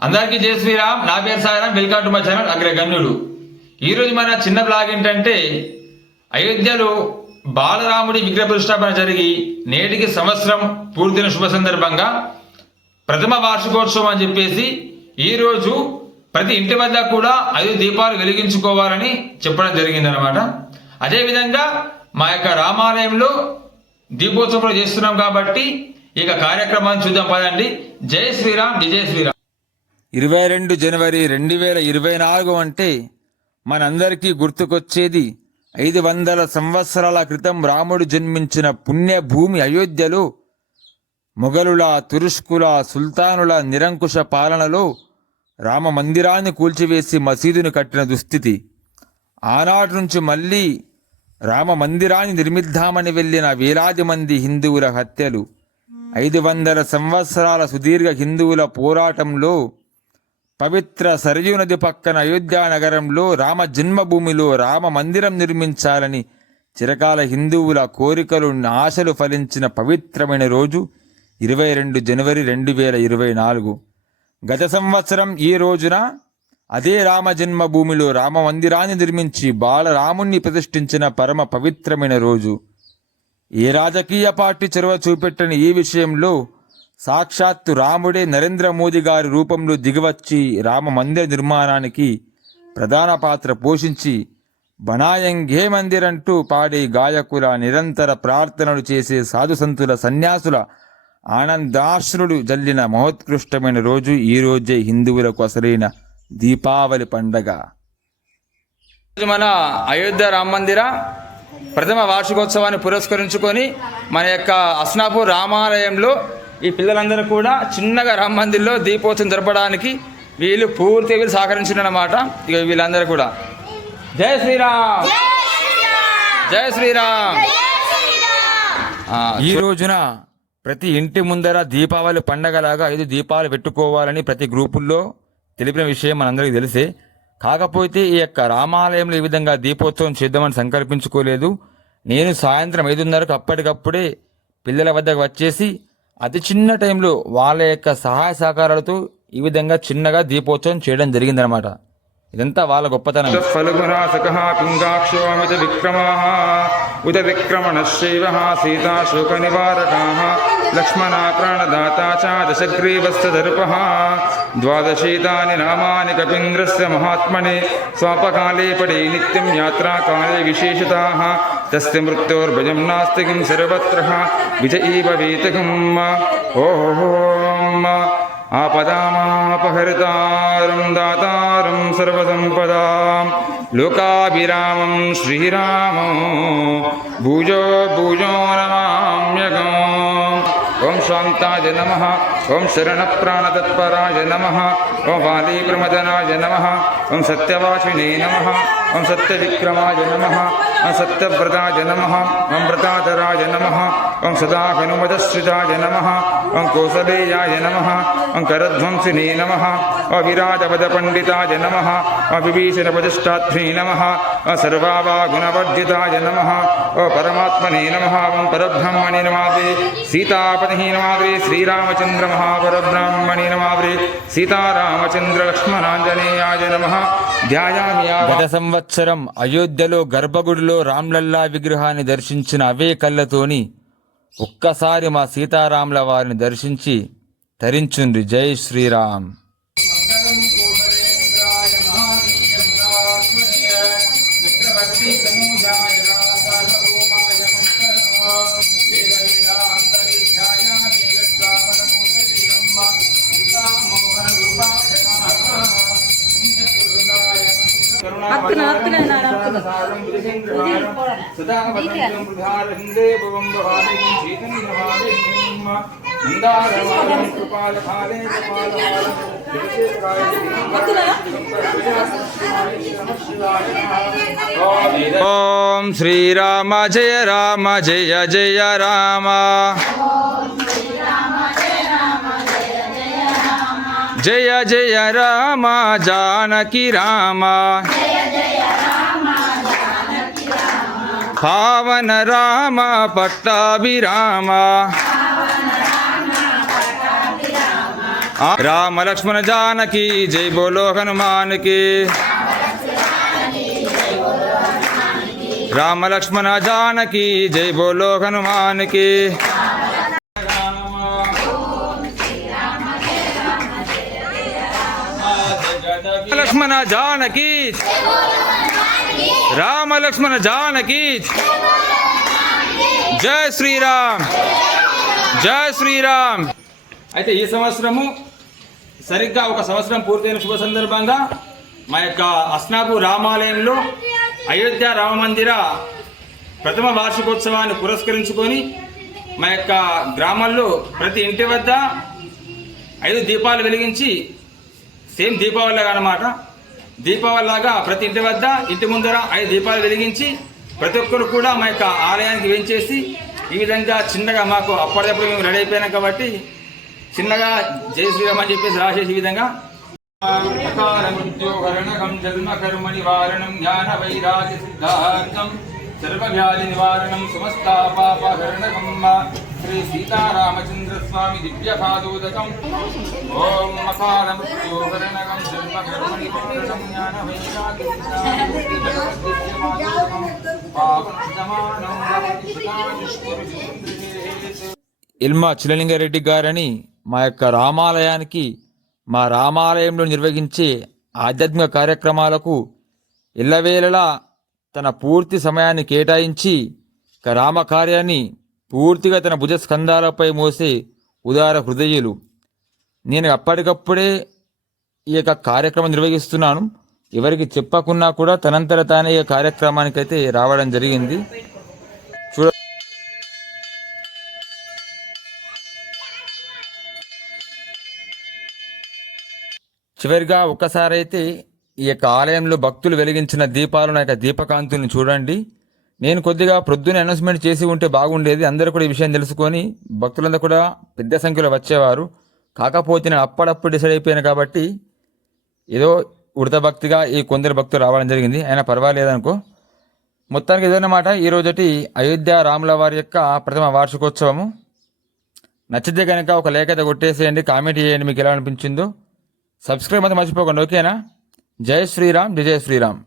అందరికీ జై శ్రీరామ్. నా పేరు Sairam. Welcome to my channel Agraganyudu. ఈరోజు మన చిన్న బ్లాగ్ ఏంటంటే, అయోధ్యలో బాలరాముడి విగ్రహ ప్రతిష్టాపన జరిగి నేటికి సంవత్సరం పూర్తయిన శుభ సందర్భంగా ప్రథమ వార్షికోత్సవం అని చెప్పేసి ఈరోజు ప్రతి ఇంటి వద్ద కూడా 5 దీపాలు వెలిగించుకోవాలని చెప్పడం జరిగిందనమాట. అదేవిధంగా మా యొక్క రామాలయంలో దీపోత్సవం చేస్తున్నాం కాబట్టి ఇక కార్యక్రమాన్ని చూద్దాం పదండి. జై శ్రీరామ్, జై శ్రీరామ్. 22 జనవరి 2024 అంటే మనందరికీ గుర్తుకొచ్చేది 500 సంవత్సరాల క్రితం రాముడు జన్మించిన పుణ్యభూమి అయోధ్యలో మొఘలుల, తురుష్కుల, సుల్తానుల నిరంకుశ పాలనలో రామ మందిరాన్ని కూల్చివేసి మసీదును కట్టిన దుస్థితి. ఆనాటి నుంచి మళ్ళీ రామ మందిరాన్ని నిర్మిద్దామని వెళ్లిన వేలాది మంది హిందువుల హత్యలు, 500 సంవత్సరాల సుదీర్ఘ హిందువుల పోరాటంలో పవిత్ర సరయూ నది పక్కన అయోధ్య నగరంలో రామ జన్మభూమిలో రామ మందిరం నిర్మించాలని చిరకాల హిందువుల కోరికలు, ఆశలు ఫలించిన పవిత్రమైన రోజు 22 జనవరి 2024. గత సంవత్సరం ఈ రోజున అదే రామ జన్మభూమిలో రామ మందిరాన్ని నిర్మించి బాలరాముణ్ణి ప్రతిష్ఠించిన పరమ పవిత్రమైన రోజు. ఏ రాజకీయ పార్టీ చొరవ చూపెట్టని ఈ విషయంలో సాక్షాత్తు రాముడే నరేంద్ర మోదీ గారి రూపంలో దిగివచ్చి రామ మందిర నిర్మాణానికి ప్రధాన పాత్ర పోషించి బనాయంగే మందిర్ అంటూ పాడే గాయకుల, నిరంతర ప్రార్థనలు చేసే సాధుసంతుల, సన్యాసుల ఆనందాశ్రులు జల్లిన మహోత్కృష్టమైన రోజు ఈ రోజే హిందువులకు అసలైన దీపావళి పండగ. మన అయోధ్య రామ మందిర ప్రథమ వార్షికోత్సవాన్ని పురస్కరించుకొని మన యొక్క అస్నాపూర్ రామాలయంలో ఈ పిల్లలందరూ కూడా చిన్నగా రామ మందిర్లో దీపోత్సవం జరపడానికి వీళ్ళు పూర్తిగా సహకరించినమాట. ఇక వీళ్ళందరూ కూడా జై శ్రీరామ్, జై శ్రీరామ్. ఈ రోజున ప్రతి ఇంటి ముందర దీపావళి పండగలాగా 5 దీపాలు పెట్టుకోవాలని ప్రతి గ్రూపుల్లో తెలిపిన విషయం మనందరికీ తెలిసే. కాకపోతే ఈ యొక్క రామాలయంలో ఈ విధంగా దీపోత్సవం చేద్దామని సంకల్పించుకోలేదు. నేను సాయంత్రం 5:30కు అప్పటికప్పుడే పిల్లల వద్దకు వచ్చేసి అతి చిన్న టైంలో వాళ్ళ యొక్క సహాయ సహకారాలతో ఈ విధంగా చిన్నగా దీపోత్సవం చేయడం జరిగిందనమాట. ఇదంతా వాళ్ళ గొప్పతనం. పింగాక్షోమిత విక్రమాః ఉత విక్రమణశ్చైవ సీతా శోక నివారకాః లక్ష్మణా ప్రాణదాతా చ దశగ్రీవస్య దర్పః ద్వాదశీతాని నామాని కపీంద్రస్య మహాత్మనే స్వాపకాలే పడే నిత్యం యాత్రాకాలే విశేషతాః తస్య మృత్యోర్భయం నాస్తి కిం సర్వత్ర విజయీ భవేత్ కిం. ఓం ఆపదామాపహర్తారం దాతారం సర్వసంపదాం లోకాభిరామం శ్రీరామం భూజో భూజో నమామ్యగం. ఓం శాంతాయ నమః, ఓం శరణప్రాణతత్పరాయ నమః, ఓం వాలీప్రమదనాయ నమః, ఓం సత్యవాసినే నమః, ఓం సత్యవిక్రమాయ నమః, ఓం సత్యవ్రతాయ నమః, ఓం వ్రతాధరాయ నమః, ఓం సదా హనుమదశ్రితాయ నమః, ఓం కౌసలేయాయ నమః, ఓం కరధ్వంసినే నమః, ఓం విరాజపదపండితాయ నమః, ఓం విభీషణపదిష్టాత్రే నమః, ఓం సర్వావాగుణవర్జితాయ నమః, ఓం పరమాత్మనే నమః, ఓం పరబ్రహ్మణే నమాదే సీతాపతిః నమాదే శ్రీరామచంద్ర మహాపరబ్రహ్మణే నమాదే సీతారామచంద్ర లక్ష్మణాంజనేయాయ నమః. ధ్యాయామి. గత సంవత్సరం అయోధ్యలో గర్భగుడిలో రామ్లల్లా విగ్రహాన్ని దర్శించిన అవే కళ్ళతోని ఒక్కసారి మా సీతారాముల వారిని దర్శించి తరించుండ్రి. జై శ్రీరామ్. ఓం శ్రీరామ జయ రామ జయ జయ రామ. జయ జయ రామ జానకి రామ. పావన రామ పట్టాభిరామ. రామ లక్ష్మణ జానకి జై బోలో హనుమానికి రామ లక్ష్మణ జానకి జై బోలో హనుమానికి లక్ష్మణ జానకి రామ లక్ష్మణ జానకి జై శ్రీరామ్ జై శ్రీరామ్. అయితే ఈ సంవత్సరము సరిగ్గా ఒక సంవత్సరం పూర్తయిన శుభ సందర్భంగా మా యొక్క అస్నాపూర్ రామాలయంలో అయోధ్య రామ మందిర ప్రథమ వార్షికోత్సవాన్ని పురస్కరించుకొని మా యొక్క గ్రామాల్లో ప్రతి ఇంటి వద్ద 5 దీపాలు వెలిగించి, సేమ్ దీపావళిలాగా అన్నమాట, దీపావళిలాగా ప్రతి ఇంటి వద్ద ఇంటి ముందర 5 దీపాలు వెలిగించి ప్రతి ఒక్కరు కూడా మా యొక్క ఆలయానికి వేంచేసి ఈ విధంగా చిన్నగా మాకు అప్పటికప్పుడు మేము రెడీ అయిపోయినాం కాబట్టి చిన్నగా జై శ్రీరామ్ అని చెప్పేసి రాసేసి ఈ విధంగా మృత్యోహరణం జన్మ కర్మ నివారణం జ్ఞాన వైరాగ్య సిద్ధార్థం సర్వవ్యాధి నివారణం సమస్తాపాపహరణకం శ్రీ సీతారామచంద్ర స్వామి దివ్య పాదోదకం. ఓం మకాల మృత్యోహరణం జన్మ కర్మ నివారణం జ్ఞాన వైరాగ్య ఇల్మా చిలలింగారెడ్డి గారని మా యొక్క రామాలయానికి, మా రామాలయంలో నిర్వహించే ఆధ్యాత్మిక కార్యక్రమాలకు ఎల్లవేళలా తన పూర్తి సమయాన్ని కేటాయించి రామకార్యాన్ని పూర్తిగా తన భుజ స్కంధాలపై మోసే ఉదార హృదయులు. నేను అప్పటికప్పుడే ఈ యొక్క కార్యక్రమం నిర్వహిస్తున్నాను. ఎవరికి చెప్పకున్నా కూడా తనంతట తానే ఈ కార్యక్రమానికైతే రావడం జరిగింది. చివరిగా ఒక్కసారైతే ఈ యొక్క ఆలయంలో భక్తులు వెలిగించిన దీపాలు, నా యొక్క దీపకాంతుల్ని చూడండి. నేను కొద్దిగా ప్రొద్దున అనౌన్స్మెంట్ చేసి ఉంటే బాగుండేది. అందరూ కూడా ఈ విషయం తెలుసుకొని భక్తులందరూ కూడా పెద్ద సంఖ్యలో వచ్చేవారు. కాకపోతే నేను అప్పుడప్పుడు డిసైడ్ అయిపోయాను కాబట్టి ఏదో ఉడత భక్తిగా ఈ కొందరు భక్తులు రావడం జరిగింది. అయినా పర్వాలేదనుకో. మొత్తానికి ఇదన్నమాట ఈరోజటి అయోధ్య రాముల వారి యొక్క ప్రథమ వార్షికోత్సవము. నచ్చితే కనుక ఒక లేఖ అయితే కొట్టేసేయండి, కామెంట్ చేయండి మీకు ఎలా అనిపించిందో. సబ్స్క్రైబ్ అయితే మర్చిపోకండి, ఓకేనా? జై శ్రీరామ్, జై శ్రీరామ్.